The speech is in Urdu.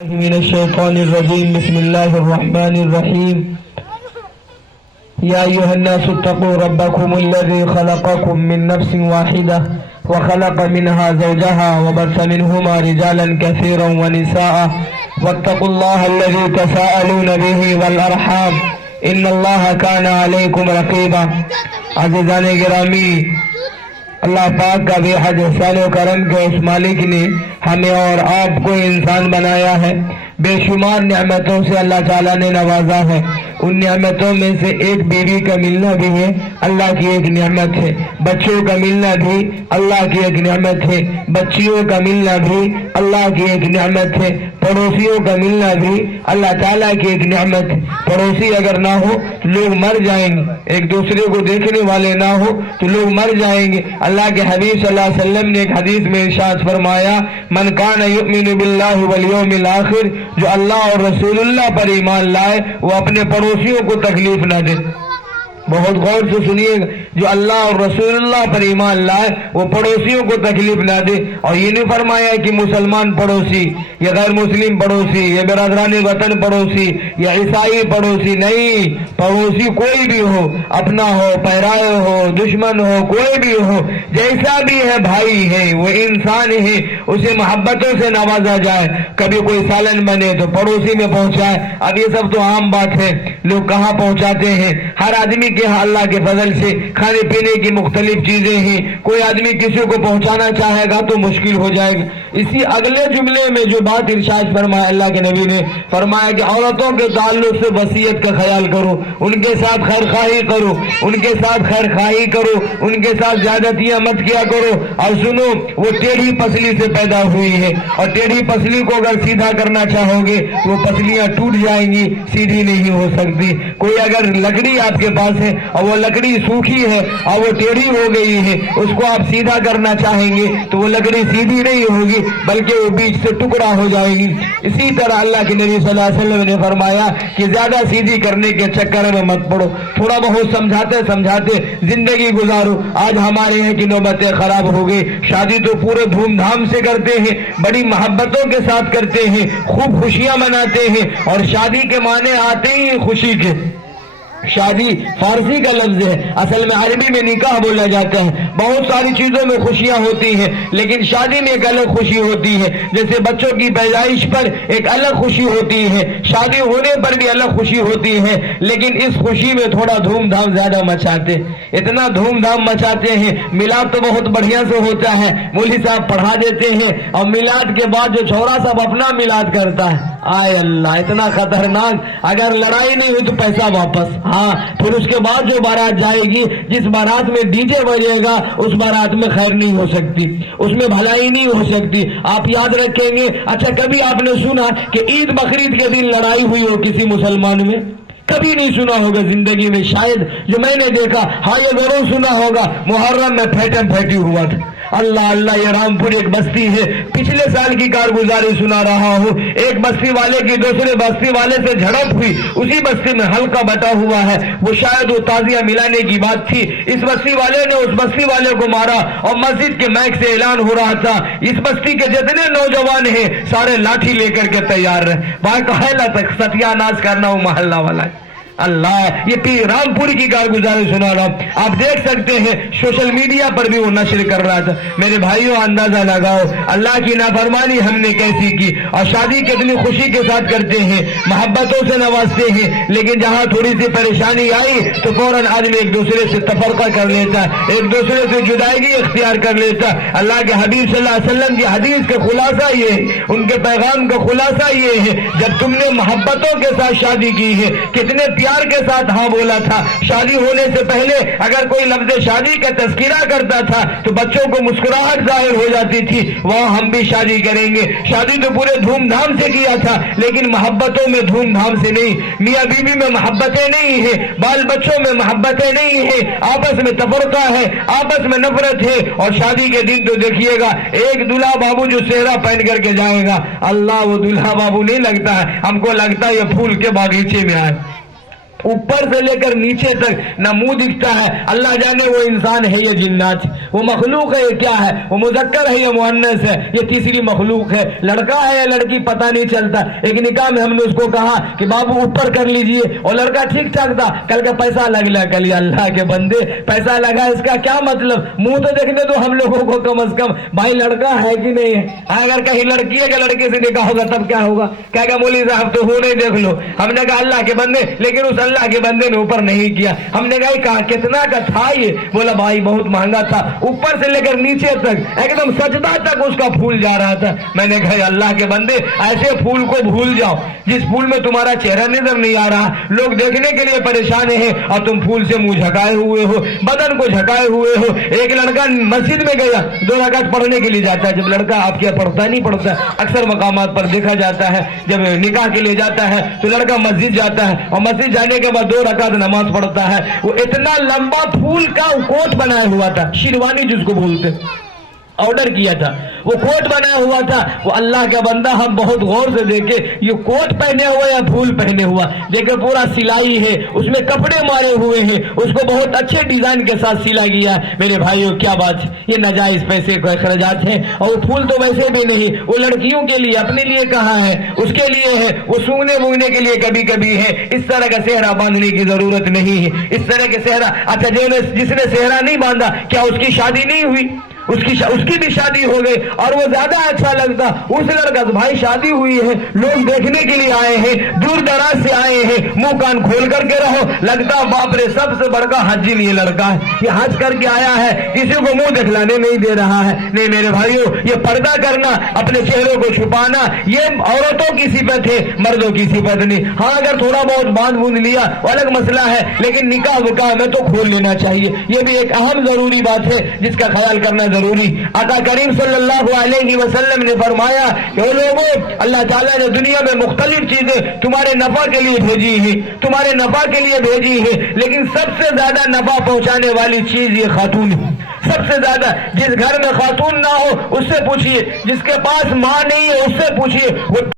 من الشيطان الرجيم. بسم الله الرحمن الرحيم. يا أيها الناس اتقوا ربكم الذي خلقكم من نفس واحدة وخلق منها زوجها وبث منهما رجالا كثيرا ونساء واتقوا الله الذي تساءلون به والأرحام إن الله كان عليكم رقيبا. عزیزان گرامی، اللہ پاک کا بے حد احسان و کرم کے اس مالک نے ہمیں اور آپ کو انسان بنایا ہے. بے شمار نعمتوں سے اللہ تعالیٰ نے نوازا ہے. ان نعمتوں میں سے ایک بیوی کا ملنا بھی ہے اللہ کی ایک نعمت ہے. بچوں کا ملنا بھی اللہ کی ایک نعمت ہے. بچیوں کا ملنا بھی اللہ کی ایک نعمت ہے. پڑوسیوں کا ملنا بھی اللہ تعالیٰ کی ایک نعمت ہے. پڑوسی اگر نہ ہو تو لوگ مر جائیں گے. ایک دوسرے کو دیکھنے والے نہ ہو تو لوگ مر جائیں گے. اللہ کے حبیب صلی اللہ علیہ وسلم نے ایک حدیث میں ارشاد فرمایا، من کان یؤمن باللہ والیوم الآخر، جو اللہ اور رسول اللہ پر ایمان لائے وہ اپنے پڑوسیوں کو تکلیف نہ دے. بہت غور سے سنیے گا، جو اللہ اور رسول اللہ پر ایمان لائے وہ پڑوسیوں کو تکلیف نہ دے. اور یہ نہیں فرمایا کہ مسلمان پڑوسی یا غیر مسلم پڑوسی یا برادران وطن پڑوسی یا عیسائی پڑوسی. نہیں، پڑوسی کوئی بھی ہو، اپنا ہو، پیرائے ہو، دشمن ہو، کوئی بھی ہو، جیسا بھی ہے بھائی ہے، وہ انسان ہے، اسے محبتوں سے نوازا جائے. کبھی کوئی سالن بنے تو پڑوسی میں پہنچائے. اب یہ سب تو عام بات ہے، لوگ کہاں پہنچاتے ہیں. ہر آدمی کے اللہ کے فضل سے کھانے پینے کی مختلف چیزیں ہیں. کوئی آدمی کسی کو پہنچانا چاہے گا تو مشکل ہو جائے گا. اسی اگلے جملے میں جو بات ارشاد فرمایا اللہ کے نبی نے فرمایا کہ عورتوں کے تعلق سے وصیت کا خیال کرو، ان کے ساتھ خیر خواہی کرو، ان کے ساتھ خیر خواہی کرو، ان کے ساتھ زیادتیاں مت کیا کرو. اور سنو، وہ ٹیڑھی پسلی سے پیدا ہوئی ہے اور ٹیڑھی پسلی کو اگر سیدھا کرنا چاہو گے تو وہ پسلیاں ٹوٹ جائیں گی، سیدھی نہیں ہو سکتی. کوئی اگر لکڑی آپ کے پاس ہے اور وہ لکڑی سوکھی ہے اور وہ ٹیڑھی ہو گئی ہے، اس کو آپ سیدھا کرنا چاہیں گے تو وہ لکڑی سیدھی نہیں ہوگی بلکہ وہ بیچ سے ٹکڑا ہو جائے گی. اسی طرح اللہ کے نبی صلی اللہ علیہ وسلم نے فرمایا کہ زیادہ سیدھی کرنے کے چکر میں مت پڑو، تھوڑا بہت سمجھاتے سمجھاتے زندگی گزارو. آج ہمارے یہاں کی نوبتیں خراب ہو گئی. شادی تو پورے دھوم دھام سے کرتے ہیں، بڑی محبتوں کے ساتھ کرتے ہیں، خوب خوشیاں مناتے ہیں. اور شادی کے معنی آتے ہی خوشی کے. شادی فارسی کا لفظ ہے، اصل میں عربی میں نکاح بولا جاتا ہے. بہت ساری چیزوں میں خوشیاں ہوتی ہیں لیکن شادی میں ایک الگ خوشی ہوتی ہے. جیسے بچوں کی پیدائش پر ایک الگ خوشی ہوتی ہے، شادی ہونے پر بھی الگ خوشی ہوتی ہے. لیکن اس خوشی میں تھوڑا دھوم دھام زیادہ مچاتے، اتنا دھوم دھام مچاتے ہیں. میلاد تو بہت بڑھیا سے ہوتا ہے، مولوی صاحب پڑھا دیتے ہیں اور میلاد کے بعد جو چھوڑا صاحب اپنا میلاد کرتا ہے، آئے اللہ اتنا خطرناک. اگر لڑائی نہیں ہوئی تو پیسہ واپس. ہاں، پھر اس کے بعد جو بارات جائے گی، جس بارات میں ڈی جے بجے گا اس بارات میں خیر نہیں ہو سکتی، اس میں بھلائی نہیں ہو سکتی. آپ یاد رکھیں گے. اچھا، کبھی آپ نے سنا کہ عید بقرعید کے دن لڑائی ہوئی ہو کسی مسلمان میں؟ کبھی نہیں سنا ہوگا زندگی میں. شاید جو میں نے دیکھا، ہاں یہ ضرور سنا ہوگا، محرم میں پھیٹم پھیٹی ہوا تھا. اللہ اللہ، یہ رامپور ایک بستی ہے، پچھلے سال کی کارگزاری سنا رہا ہوں. ایک بستی والے کی دوسرے بستی والے سے جھڑپ ہوئی، اسی بستی میں حلقہ بٹا ہوا ہے. وہ شاید وہ تازیہ ملانے کی بات تھی. اس بستی والے نے اس بستی والے کو مارا اور مسجد کے مائک سے اعلان ہو رہا تھا، اس بستی کے جتنے نوجوان ہیں سارے لاٹھی لے کر کے تیار رہے. باقاعدہ تک ستیہ ناش کرنا وہ محلہ والا ہے. اللہ، یہ رامپور کی کارگزاری سنا رہا ہوں. آپ دیکھ سکتے ہیں سوشل میڈیا پر بھی وہ نشر کر رہا تھا. میرے بھائیوں، اندازہ لگاؤ اللہ کی نافرمانی ہم نے کیسی کی. اور شادی کتنی خوشی کے ساتھ کرتے ہیں، محبتوں سے نوازتے ہیں. لیکن جہاں تھوڑی سی پریشانی آئی تو فوراً آدمی ایک دوسرے سے تفرقہ کر لیتا ہے، ایک دوسرے سے جدائیگی اختیار کر لیتا ہے. اللہ کے حبیب صلی اللہ علیہ وسلم کی حدیث کا خلاصہ یہ ہے، ان کے پیغام کا خلاصہ یہ ہے، جب تم نے محبتوں کے ساتھ شادی کی ہے، کتنے پیار کے ساتھ ہاں بولا تھا. شادی ہونے سے پہلے اگر کوئی لفظ شادی کا تذکرہ کرتا تھا تو بچوں کو مسکراہٹ ظاہر ہو جاتی تھی، وہاں ہم بھی شادی کریں گے. شادی تو پورے دھوم دھام سے کیا تھا لیکن محبتوں میں دھوم دھام سے نہیں. میاں بیوی میں محبتیں نہیں ہیں، بال بچوں میں محبتیں نہیں ہیں، آپس میں تفرقہ ہے، آپس میں نفرت ہے. اور شادی کے دن تو دیکھیے گا، ایک دلہا بابو جو صحرا پہن کر کے جائے گا، اللہ وہ دلہا بابو نہیں لگتا ہے، ہم کو لگتا ہے یہ پھول کے باغیچے میں آئے. اوپر سے لے کر نیچے تک نہ منہ دکھتا ہے، اللہ جانے وہ انسان ہے یا جنات، وہ مخلوق ہے یہ کیا ہے، وہ مذکر ہے یا مؤنث ہے، یہ تیسری مخلوق ہے، لڑکا ہے یا لڑکی پتہ نہیں چلتا۔ ایک نکاح میں ہم نے اس کو کہا کہ بابو اوپر کر لیجئے، اور لڑکا ٹھیک ٹھاک تھا، کل کا پیسہ لگ لیا، کل اللہ کے بندے پیسہ لگا اس کا کیا مطلب، منہ تو دیکھنے دو ہم لوگوں کو کم از کم، بھائی لڑکا ہے کہ نہیں ہے۔ اگر کہیں لڑکی ہے کہ لڑکے سے نکاح ہوگا تب کیا ہوگا، کہے گا مولوی صاحب تو ہو نہیں دیکھ لو، ہم نے کہا اللہ کے بندے، لیکن اس اللہ کے بندے نے اوپر نہیں کیا۔ ہم نے کہا کتنا کا تھا یہ، بولا بھائی بہت مہنگا تھا، اوپر سے لے کر نیچے تک ایک دم سجدہ تک اس کا پھول جا رہا تھا۔ میں نے کہا اللہ کے بندے ایسے پھول کو بھول جاؤ جس پھول میں تمہارا چہرہ نظر نہیں آ رہا، لوگ دیکھنے کے لیے پریشان ہیں اور تم پھول سے منہ جھکائے ہوئے ہو، بدن کو جھکائے ہوئے ہو۔ ایک لڑکا مسجد میں گیا، 2 رکعت پڑھنے کے لیے جاتا ہے، جب لڑکا آپ کیا پڑھتا نہیں پڑھتا، اکثر مقامات پر دیکھا جاتا ہے جب نکاح کے لیے جاتا ہے تو لڑکا مسجد جاتا ہے اور مسجد جانے کے بعد 2 رکعت نماز پڑھتا ہے۔ وہ اتنا لمبا پھول کا کوٹ بنایا ہوا تھا، شیروانی جس کو بولتے، آرڈر کیا تھا، وہ کوٹ بنا ہوا تھا۔ وہ اللہ کا بندہ ہم بہت غور سے دیکھے، یہ کوٹ پہنے ہوا یا پھول پہنے ہوا، دیکھے پورا سلائی ہے، اس میں کپڑے مارے ہوئے ہیں، اس کو بہت اچھے ڈیزائن کے ساتھ سلا گیا۔ میرے بھائیوں کیا بات، یہ ناجائز پیسے کے اخراجات ہیں، اور وہ پھول تو ویسے بھی نہیں، وہ لڑکیوں کے لیے، اپنے لیے کہاں ہے، اس کے لیے ہے، وہ سونگنے وونگنے کے لیے کبھی کبھی ہے۔ اس طرح کا صحرا باندھنے کی ضرورت نہیں ہے، اس طرح کے صحرا، اچھا جس نے صحرا نہیں باندھا کیا اس کی شادی نہیں ہوئی؟ اس کی بھی شادی ہو گئی اور وہ زیادہ اچھا لگتا، اس لڑکا تو بھائی شادی ہوئی ہے، لوگ دیکھنے کے لیے آئے ہیں، دور دراز سے آئے ہیں، منہ کان کھول کر کے رہو، لگتا باپ رے سب سے بڑا حجی یہ لڑکا ہے، یہ حج کر کے آیا ہے، کسی کو منہ دکھلانے نہیں دے رہا ہے۔ نہیں میرے بھائیوں، یہ پردہ کرنا، اپنے چہروں کو چھپانا، یہ عورتوں کی صفت ہے، مردوں کی صفت نہیں۔ ہاں اگر تھوڑا بہت باندھ بوند لیا وہ الگ مسئلہ ہے، لیکن نکاح وکاح میں تو کھول لینا چاہیے، یہ بھی ایک اہم ضروری بات ہے جس کا خیال کرنا ضروری۔ آقا کریم صلی اللہ علیہ وسلم نے فرمایا کہ اے لوگوں، اللہ تعالیٰ نے دنیا میں مختلف چیزیں تمہارے نفع کے لیے بھیجی ہیں، تمہارے نفع کے لیے بھیجی ہے، لیکن سب سے زیادہ نفع پہنچانے والی چیز یہ خاتون ہے۔ سب سے زیادہ، جس گھر میں خاتون نہ ہو اس سے پوچھئے، جس کے پاس ماں نہیں ہے اس سے پوچھئے، وہ